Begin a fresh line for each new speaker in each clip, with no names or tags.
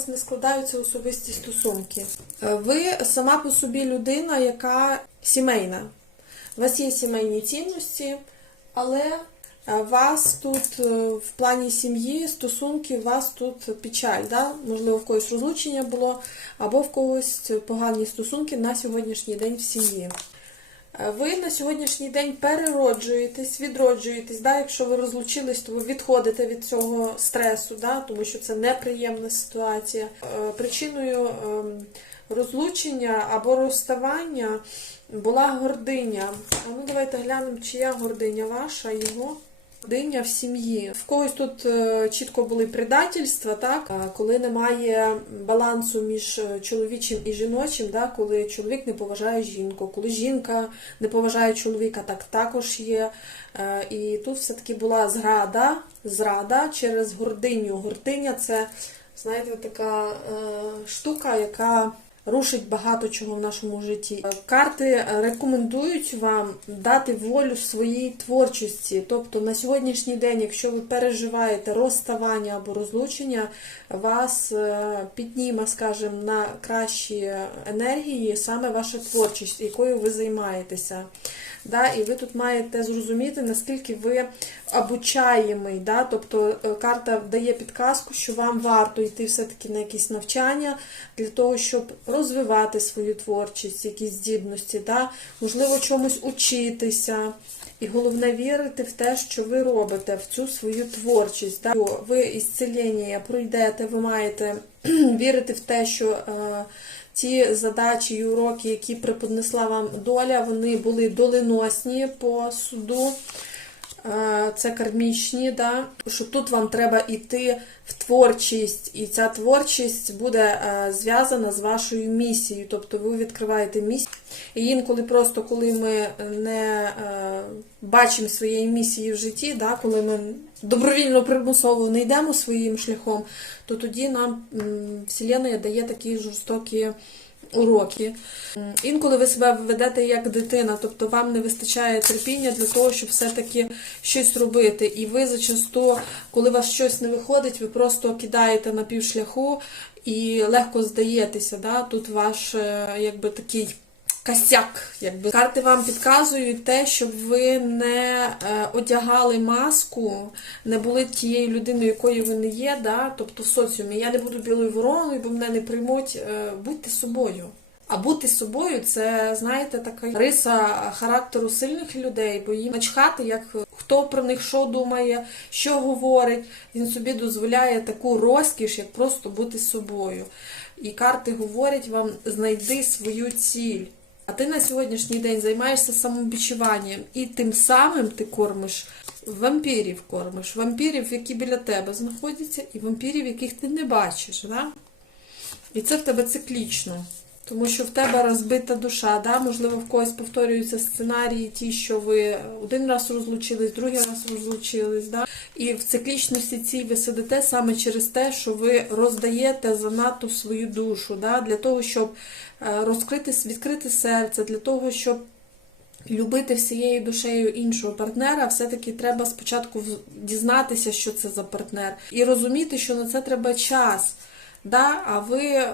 вас не складаються особисті стосунки. Е, Ви сама по собі людина, яка сімейна. У вас є сімейні цінності, але е, вас тут е, в плані сім'ї, стосунки, у вас тут печаль. Да? Можливо, в когось розлучення було, або в когось погані стосунки на сьогоднішній день в сім'ї. Е, Ви на сьогоднішній день перероджуєтесь, відроджуєтесь. Да? Якщо ви розлучились, то ви відходите від цього стресу, да? тому що це неприємна ситуація. Е, Причиною ем, розлучення або розставання була гординя. А ну давайте глянемо, чия гординя ваша, його. Гординя в сім'ї. В когось тут е, чітко були предательства, так? Коли немає балансу між е, чоловічим і жіночим, да? коли чоловік не поважає жінку, коли жінка не поважає чоловіка, так також є. Е, І тут все-таки була зрада, зрада через гординю. Гординя це, знаєте, така штука, яка рушить багато чого в нашому житті. Карти рекомендують вам дати волю своїй творчості. Тобто на сьогоднішній день, якщо ви переживаєте розставання або розлучення, вас е, підніме, скажімо, на кращі енергії саме ваша творчість, якою ви займаєтеся. Да, і ви тут маєте зрозуміти, наскільки ви обучаємий. Да? Тобто е, карта дає підказку, що вам варто йти все-таки на якісь навчання для того, щоб розвивати свою творчість, якісь здібності, да? можливо, чомусь учитися. І головне вірити в те, що ви робите, в цю свою творчість. Да? Ви ісцілення пройдете, ви маєте вірити в те, що е, ті задачі і уроки, які преподнесла вам доля, вони були доленосні по суду. Е, Це кармічні, да? що тут вам треба йти в творчість, і ця творчість буде е, зв'язана з вашою місією. Тобто ви відкриваєте місію. І інколи просто, коли ми не е, бачимо своєї місії в житті, да? коли ми добровільно примусово не йдемо своїм шляхом, то тоді нам м, Вселенная дає такі жорстокі уроки. Інколи ви себе ведете як дитина, тобто вам не вистачає терпіння для того, щоб все-таки щось робити. І ви зачасту, коли у вас щось не виходить, ви просто кидаєте на півшляху і легко здаєтеся. Да? Тут ваш е, якби такий. Косяк, якби карти вам підказують те, щоб ви не е, одягали маску, не були тією людиною, якою ви не є, да? тобто в соціумі. Я не буду білою вороною, бо мене не приймуть. Е, будьте собою. А бути собою це, знаєте, така риса характеру сильних людей, бо їм начхати, як хто про них що думає, що говорить. Він собі дозволяє таку розкіш, як просто бути собою. І карти говорять вам: знайди свою ціль. А ти на сьогоднішній день займаєшся самобічуванням, і тим самим ти кормиш вампірів, кормиш вампірів, які біля тебе знаходяться, і вампірів, яких ти не бачиш. Да? І це в тебе циклічно. Тому що в тебе розбита душа, да? можливо, в когось повторюються сценарії, ті, що ви один раз розлучились, другий раз розлучились. Да? І в циклічності цій ви сидите саме через те, що ви роздаєте занадто свою душу, да? для того, щоб е, розкрити, відкрити серце, для того, щоб любити всією душею іншого партнера, все-таки треба спочатку дізнатися, що це за партнер, і розуміти, що на це треба час. Да? А ви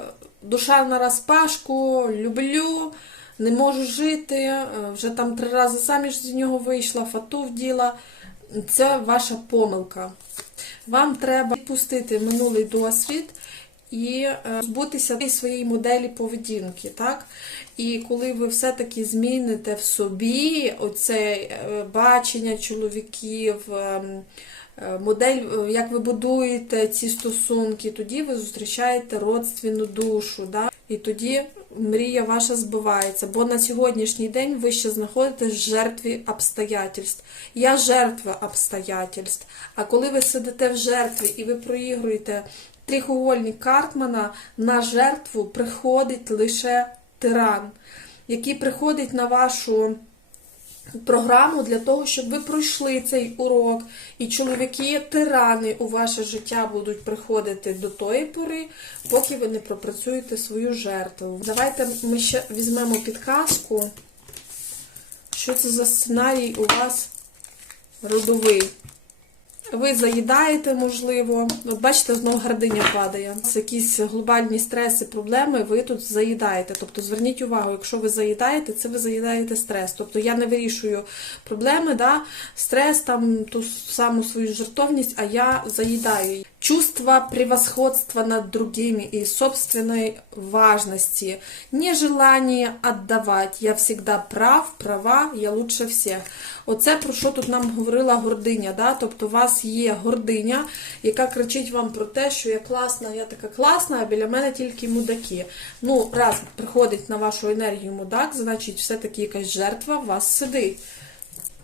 душа на розпашку, люблю, не можу жити, е, вже там три рази заміж з нього вийшла, фату вділа. Це ваша помилка. Вам треба відпустити минулий досвід і е, збутися своєї моделі поведінки. Так? І коли ви все-таки зміните в собі оце е, бачення чоловіків, ем, модель, е, як ви будуєте ці стосунки, тоді ви зустрічаєте родственну душу. Да? І тоді мрія ваша збивається. Бо на сьогоднішній день ви ще знаходитесь в жертві обстоятельств. Я жертва обстоятельств. А коли ви сидите в жертві і ви проігруєте трихугольник Картмана, на жертву приходить лише тиран, який приходить на вашу програму для того, щоб ви пройшли цей урок, і чоловіки, тирани у ваше життя будуть приходити до тої пори, поки ви не пропрацюєте свою жертву. Давайте ми ще візьмемо підказку, що це за сценарій у вас родовий. Ви заїдаєте, можливо. От бачите, знову гординя падає. Це якісь глобальні стреси, проблеми, ви тут заїдаєте. Тобто зверніть увагу, якщо ви заїдаєте, це ви заїдаєте стрес. Тобто я не вирішую проблеми, да? стрес, там ту саму свою жертовність, а я заїдаю. її. Чувство превосходства над другими и собственной важности, нежелание отдавать. Я всегда прав, права, я лучше всіх. Оце про що тут нам говорила гординя. Да? Тобто у вас є гординя, яка кричить вам про те, що я класна, я така класна, а біля мене тільки мудаки. Ну, раз приходить на вашу енергію мудак, значить все-таки якась жертва у вас сидить.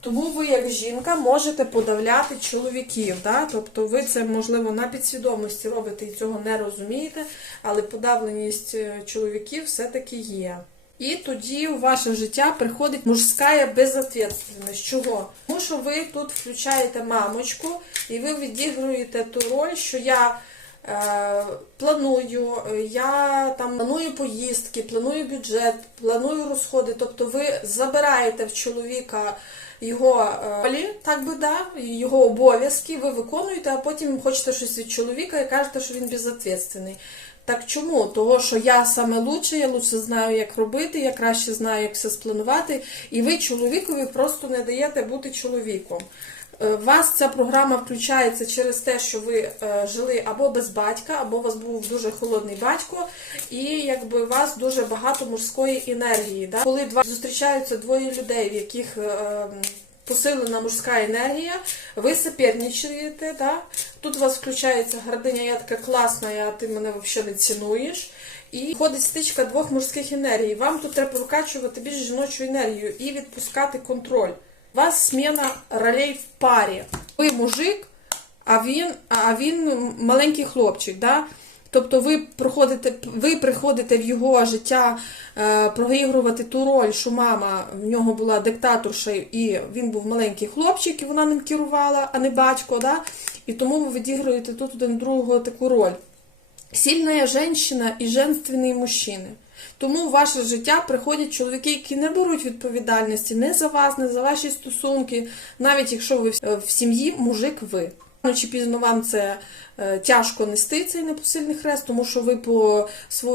Тому ви, як жінка, можете подавляти чоловіків. Да? Тобто ви це, можливо, на підсвідомості робите і цього не розумієте, але подавленість е, чоловіків все-таки є. І тоді у ваше життя приходить мужська безответственність. Чого? Тому що ви тут включаєте мамочку і ви відігруєте ту роль, що я планую, е, я там планую поїздки, планую бюджет, планую розходи. Тобто ви забираєте в чоловіка його е, ролі, так би да, його обов'язки, ви виконуєте, а потім хочете щось від чоловіка і кажете, що він безответственний. Так чому? Того, що я саме лучше, я лучше знаю, як робити, я краще знаю, як все спланувати, і ви чоловікові просто не даєте бути чоловіком. Е, У вас ця програма включається через те, що ви е, жили або без батька, або у вас був дуже холодний батько, і якби у вас дуже багато мужської енергії. Да? Коли два зустрічаються двоє людей, в яких е, посилена мужська енергія, ви соперничаєте, да? тут у вас включається гординя, я така класна, а ти мене взагалі не цінуєш. І входить стичка двох мужських енергій. Вам тут треба прокачувати більш жіночу енергію і відпускати контроль. У вас зміна ролей в парі. Ви мужик, а він, а він маленький хлопчик. Да? Тобто ви проходите, ви приходите в його життя е, проігрувати ту роль, що мама в нього була диктаторшею, і він був маленький хлопчик, і вона ним керувала, а не батько. Да? І тому ви відігруєте тут один другого таку роль. Сильна женщина і женственний мужчини. Тому в ваше життя приходять чоловіки, які не беруть відповідальності не за вас, не за ваші стосунки, навіть якщо ви в- в сім'ї мужик ви. Чи пізно вам це е, тяжко нести цей непосильний хрест, тому що ви по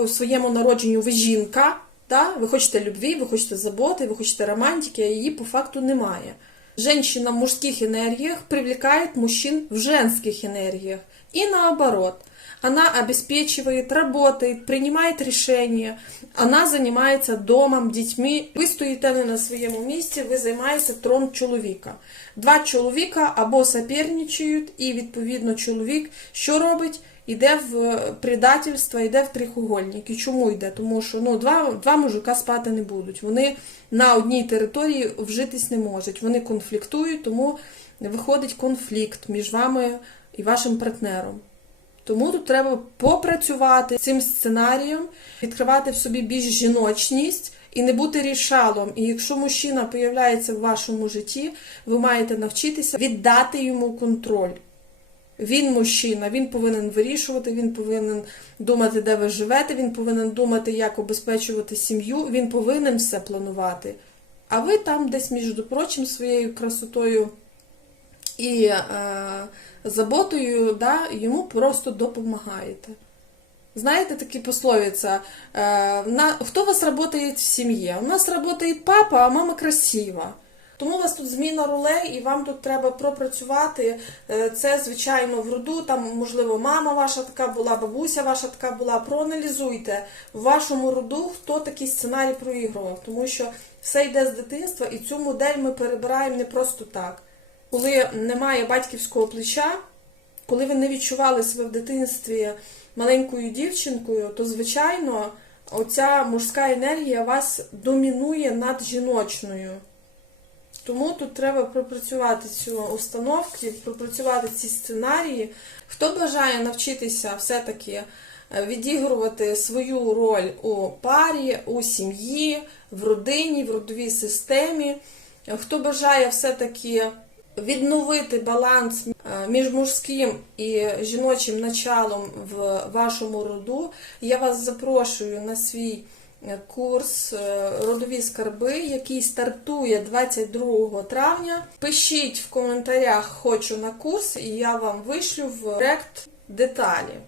своєму народженню ви жінка, да? ви хочете любві, ви хочете заботи, ви хочете романтики, а її по факту немає. Женщина в мужских энергиях привлекает мужчин в женских энергиях. И наоборот. Она обеспечивает, работает, принимает решения. Она занимається домом, дітьми. Ви стоїте на своєму місці, ви займаєте трон чоловіка. Два чоловіка або соперничають, і відповідно чоловік що робить? Іде в предательство, йде в трихугольник. І чому йде? Тому що ну, два, два мужика спати не будуть. Вони на одній території вжитись не можуть. Вони конфліктують, тому виходить конфлікт між вами і вашим партнером. Тому тут треба попрацювати цим сценарієм, відкривати в собі більш жіночність і не бути рішалом. І якщо мужчина появляється в вашому житті, ви маєте навчитися віддати йому контроль. Він мужчина, він повинен вирішувати, він повинен думати, де ви живете, він повинен думати, як обезпечувати сім'ю, він повинен все планувати. А ви там десь, між прочим, своєю красотою і е, заботою да, йому просто допомагаєте. Знаєте, такі пословиця, е, хто вас працює в сім'ї? У нас працює папа, а мама красива. Тому у вас тут зміна ролей, і вам тут треба пропрацювати. Е, Це, звичайно, в роду, там, можливо, мама ваша така була, бабуся ваша така була. Проаналізуйте в вашому роду, хто такий сценарій проігрував, тому що все йде з дитинства, і цю модель ми перебираємо не просто так. Коли немає батьківського плеча, коли ви не відчували себе в дитинстві маленькою дівчинкою, то, звичайно, оця мужська енергія вас домінує над жіночною. Тому тут треба пропрацювати цю установку, пропрацювати ці сценарії. Хто бажає навчитися все-таки е, відігрувати свою роль у парі, у сім'ї, в родині, в родовій системі, хто бажає все-таки відновити баланс е, між мужським і жіночим началом в вашому роду, я вас запрошую на свій е, курс е, Родові скарби, який стартує 22 травня. Пишіть в коментарях хочу на курс, і я вам вишлю в проект деталі.